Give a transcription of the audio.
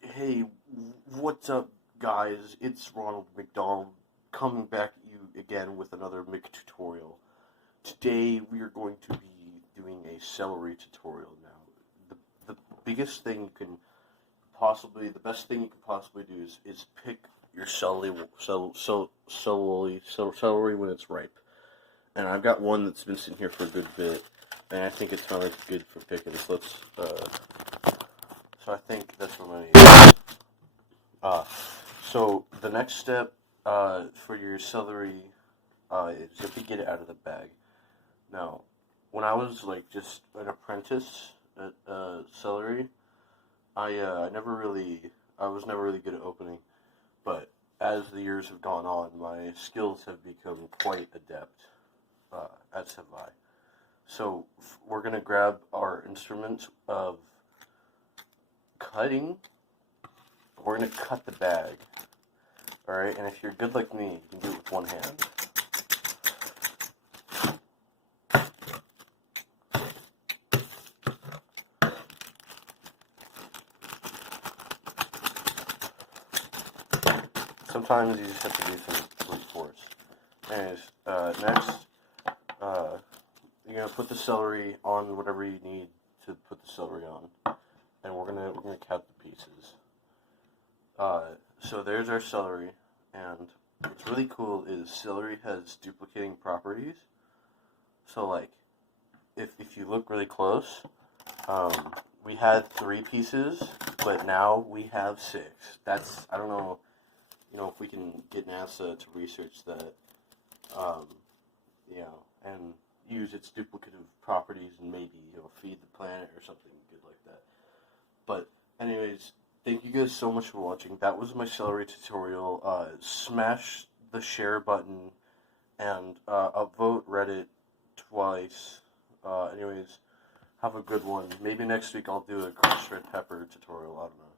Hey, what's up, guys? It's Ronald McDonald coming back at you again with another Mick tutorial. Today we are going to be doing a celery tutorial. Now, the biggest thing you can the best thing you can possibly do is pick your celery when it's ripe. And I've got one that's been sitting here for a good bit, and I think it's not good for picking. So I think that's what I'm gonna use. So the next step for your celery is you have to get it out of the bag. Now, when I was like just an apprentice at celery, I was never really good at opening. But as the years have gone on, my skills have become quite adept, as have I. So we're gonna grab our instrument of cutting. We're going to cut the bag, alright? And if you're good like me, you can do it with one hand. Sometimes you just have to do some brute force. Anyways, next, you're going to put the celery on whatever you need to put the celery on. And we're gonna cut the pieces. So there's our celery, and what's really cool is celery has duplicating properties. So like, if you look really close, we had 3 pieces, but now we have 6. I don't know, if we can get NASA to research that, and use its duplicative properties and maybe, feed the planet or something good like that. But anyways, thank you guys so much for watching. That was my celery tutorial. Smash the share button and upvote Reddit twice. Anyways, have a good one. Maybe next week I'll do a crushed red pepper tutorial. I don't know.